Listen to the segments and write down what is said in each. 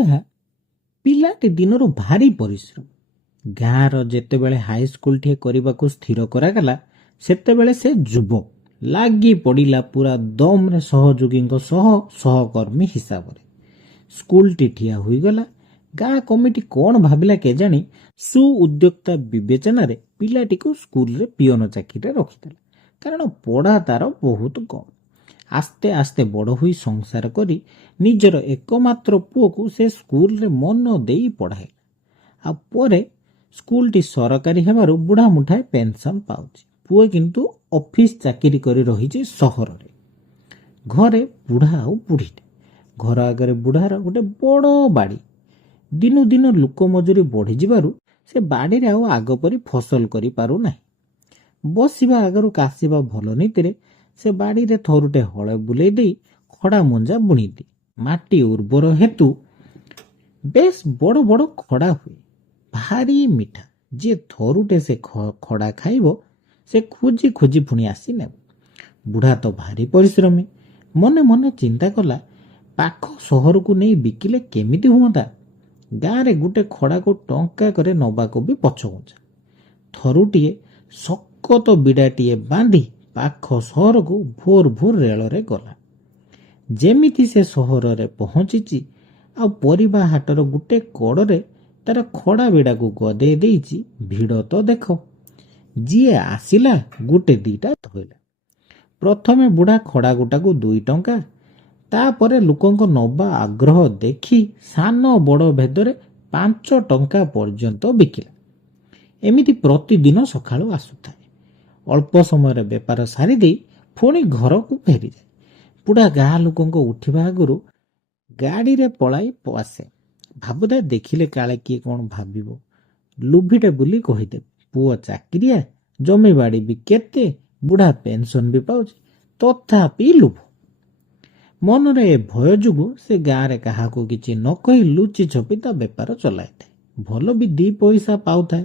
ବୁଢ଼ା ପିଲାଟି ଦିନରୁ ଭାରି ପରିଶ୍ରମ। ଗାଁର ଯେତେବେଳେ ହାଇସ୍କୁଲଟିଏ କରିବାକୁ ସ୍ଥିର କରାଗଲା ସେତେବେଳେ ସେ ଯୁବକ ଲାଗି ପଡ଼ିଲା ପୁରା ଦମରେ ସହଯୋଗୀଙ୍କ ସହ ସହକର୍ମୀ ହିସାବରେ। ସ୍କୁଲଟି ଠିଆ ହୋଇଗଲା। ଗାଁ କମିଟି କ'ଣ ଭାବିଲା କେଜାଣି ସୁ ଉଦ୍ୟୋକ୍ତା ବିବେଚନାରେ ପିଲାଟିକୁ ସ୍କୁଲରେ ପିଅନ ଚାକିରିରେ ରଖିଥିଲା। କାରଣ ପଢ଼ା ତାର ବହୁତ କମ୍। ଆସ୍ତେ ଆସ୍ତେ ବଡ଼ ହୋଇ ସଂସାର କରି ନିଜର ଏକମାତ୍ର ପୁଅକୁ ସେ ସ୍କୁଲରେ ମନ ଦେଇ ପଢ଼ାଇଲା। ଆଉ ପରେ ସ୍କୁଲଟି ସରକାରୀ ହେବାରୁ ବୁଢ଼ା ମୁଠାଏ ପେନସନ ପାଉଛି। ପୁଅ କିନ୍ତୁ ଅଫିସ ଚାକିରି କରି ରହିଛି ସହରରେ। ଘରେ ବୁଢ଼ା ଆଉ ବୁଢ଼ୀଟେ। ଘର ଆଗରେ ବୁଢ଼ାର ଗୋଟେ ବଡ଼ ବାଡ଼ି। ଦିନୁ ଦିନ ଲୋକ ମଜୁରୀ ବଢ଼ିଯିବାରୁ ସେ ବାଡ଼ିରେ ଆଉ ଆଗ ପରି ଫସଲ କରିପାରୁନାହିଁ। ବସିବା ଆଗରୁ କାଶିବା ଭଲ ନୀତିରେ ସେ ବାଡ଼ିରେ ଥରୁଟେ ହଳ ବୁଲେଇ ଦେଇ ଖଡ଼ା ମଞ୍ଜା ବୁଣିଦିଏ। ମାଟି ଉର୍ବର ହେତୁ ବେଶ ବଡ଼ ବଡ଼ ଖଡ଼ା ହୁଏ, ଭାରି ମିଠା। ଯିଏ ଥରୁଟେ ସେ ଖଡ଼ା ଖାଇବ ସେ ଖୋଜି ଖୋଜି ପୁଣି ଆସି ନେବ। ବୁଢ଼ା ତ ଭାରି ପରିଶ୍ରମୀ। ମନେ ମନେ ଚିନ୍ତା କଲା, ପାଖ ସହରକୁ ନେଇ ବିକିଲେ କେମିତି ହୁଅନ୍ତା। ଗାଁରେ ଗୋଟେ ଖଡ଼ାକୁ ଟଙ୍କା করে ନବାକୁ ବି ପଛଘୁଞ୍ଚା। ଥରୁଟିଏ ଶକତ ବିଡ଼ାଟିଏ ବାନ୍ଧି ପାଖ ସହରକୁ ଭୋର ଭୋର ରେଳରେ ଗଲା। ଯେମିତି ସେ ସହରରେ ପହଞ୍ଚିଛି ଆଉ ପରିବା ହାଟର ଗୋଟେ କଡ଼ରେ ତାର ଖଡ଼ା ବିଡ଼ାକୁ ଗଦେଇ ଦେଇଛି। ଭିଡ଼ ତ ଦେଖ। ଯିଏ ଆସିଲା ଗୋଟେ ଦିଟା ଧୋଇଲା। ପ୍ରଥମେ ବୁଢ଼ା ଖଡ଼ା ଗୋଟାକୁ 2 ଟଙ୍କା, ତାପରେ ଲୋକଙ୍କ ନବା ଆଗ୍ରହ ଦେଖି ସାନ ବଡ଼ ଭେଦରେ 5 ଟଙ୍କା ପର୍ଯ୍ୟନ୍ତ ବିକିଲା। ଏମିତି ପ୍ରତିଦିନ ସକାଳୁ ଆସୁଥାଏ। ଅଳ୍ପ ସମୟରେ ବେପାର ସାରିଦେଇ ପୁଣି ଘରକୁ ଫେରିଯାଏ। ବୁଢ଼ା ଗାଁ ଲୋକଙ୍କ ଉଠିବା ଆଗରୁ ଗାଡ଼ିରେ ପଳାଇ ଆସେ। ଭାବୁଥାଏ ଦେଖିଲେ କାଳେ କିଏ କ'ଣ ଭାବିବ। ଲୁଭିଟେ ବୋଲି କହିଦେବେ, ପୁଅ ଚାକିରିଆ, ଜମିବାଡ଼ି ବି କେତେ, ବୁଢ଼ା ପେନସନ ବି ପାଉଛି, ତଥାପି ଲୁଭ। ମନରେ ଏ ଭୟ ଯୋଗୁଁ ସେ ଗାଁରେ କାହାକୁ କିଛି ନ କହି ଲୁଚି ଛପି ତା ବେପାର ଚଲାଇଥାଏ। ଭଲ ବି 2 ପଇସା ପାଉଥାଏ।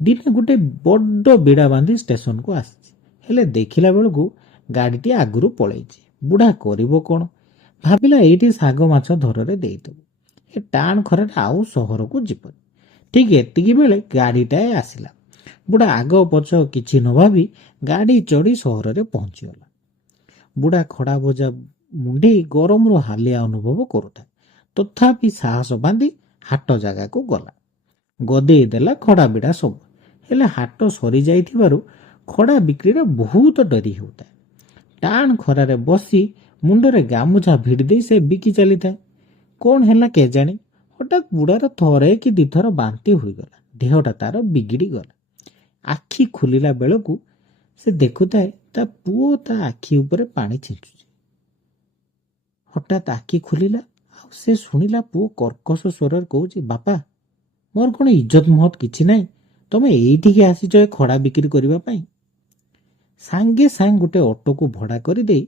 ଦିନେ ଗୋଟେ ବଡ଼ ବିଡ଼ା ବାନ୍ଧି ଷ୍ଟେସନକୁ ଆସିଛି। ହେଲେ ଦେଖିଲା ବେଳକୁ ଗାଡ଼ିଟି ଆଗରୁ ପଳେଇଛି। ବୁଢ଼ା କରିବ କ'ଣ? ଭାବିଲା ଏଇଠି ଶାଗ ମାଛ ଧରରେ ଦେଇଦେବ। ଏ ଟାଣ ଖରାରେ ଆଉ ସହରକୁ ଯିବନି। ଠିକ୍ ଏତିକି ବେଳେ ଗାଡ଼ିଟାଏ ଆସିଲା। ବୁଢ଼ା ଆଗ ପଛ କିଛି ନ ଭାବି ଗାଡ଼ି ଚଢ଼ି ସହରରେ ପହଞ୍ଚିଗଲା। ବୁଢ଼ା ଖଡ଼ା ଭଜା ମୁଣ୍ଡେଇ ଗରମରୁ ହାଲିଆ ଅନୁଭବ କରୁଥାଏ। ତଥାପି ସାହସ ବାନ୍ଧି ହାଟ ଜାଗାକୁ ଗଲା। ଗଦେଇ ଦେଲା ଖଡ଼ା ବିଡ଼ା ସବୁ। ହେଲେ ହାଟ ସରିଯାଇଥିବାରୁ ଖଡ଼ା ବିକ୍ରିରେ ବହୁତ ଡେରି ହେଉଥାଏ। ଟାଣ ଖରାରେ ବସି ମୁଣ୍ଡରେ ଗାମୁଛା ଭିଡ଼ି ଦେଇ ସେ ବିକି ଚାଲିଥାଏ। କ'ଣ ହେଲା କେଜାଣି ହଠାତ୍ ବୁଢ଼ାର ଥରେ କି 2 ଥର ବାନ୍ତି ହୋଇଗଲା। ଦେହଟା ତାର ବିଗିଡ଼ି ଗଲା। ଆଖି ଖୋଲିଲା ବେଳକୁ ସେ ଦେଖୁଥାଏ ତା ପୁଅ ତା ଆଖି ଉପରେ ପାଣି ଛିଞ୍ଚୁଛି। ହଠାତ୍ ଆଖି ଖୋଲିଲା ଆଉ ସେ ଶୁଣିଲା ପୁଅ କର୍କଶ ସ୍ୱରରେ କହୁଛି, ବାପା, ମୋର କ'ଣ ଇଜ୍ଜତ ମହତ କିଛି ନାହିଁ? ତମେ ଏଇଠିକି ଆସିଛ ଏ ଖଡ଼ା ବିକ୍ରି କରିବା ପାଇଁ? ସାଙ୍ଗେ ସାଙ୍ଗେ ଗୋଟେ ଅଟୋକୁ ଭଡ଼ା କରିଦେଇ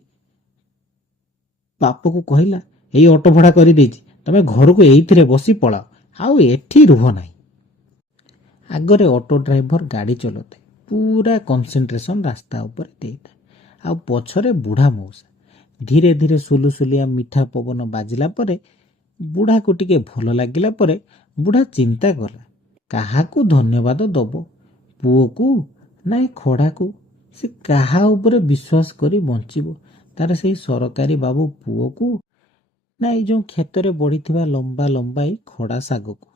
ବାପକୁ କହିଲା, ଏଇ ଅଟୋ ଭଡ଼ା କରିଦେଇଛି, ତମେ ଘରକୁ ଏଇଥିରେ ବସି ପଳାଅ, ଆଉ ଏଠି ରୁହ ନାହିଁ। ଆଗରେ ଅଟୋ ଡ୍ରାଇଭର ଗାଡ଼ି ଚଲାଉଥାଏ। ପୁରା କନସେନ୍ଟ୍ରେସନ ରାସ୍ତା ଉପରେ ଦେଇଥାଏ। ଆଉ ପଛରେ ବୁଢ଼ା ମଉସା। ଧୀରେ ଧୀରେ ସୁଲୁସୁଲିଆ ମିଠା ପବନ ବାଜିଲା ପରେ ବୁଢ଼ାକୁ ଟିକେ ଭଲ ଲାଗିଲା ପରେ ବୁଢ଼ା ଚିନ୍ତା କଲା, କାହାକୁ ଧନ୍ୟବାଦ ଦବ? ପୁଅକୁ ନା ଏ ଖଡ଼ାକୁ? ସେ କାହା ଉପରେ ବିଶ୍ୱାସ କରି ବଞ୍ଚିବ? ତାର ସେଇ ସରକାରୀ ବାବୁ ପୁଅକୁ ନା ଏଇ ଯେଉଁ କ୍ଷେତରେ ବଢ଼ିଥିବା ଲମ୍ବା ଲମ୍ବା ଏଇ ଖଡ଼ା ଶାଗକୁ?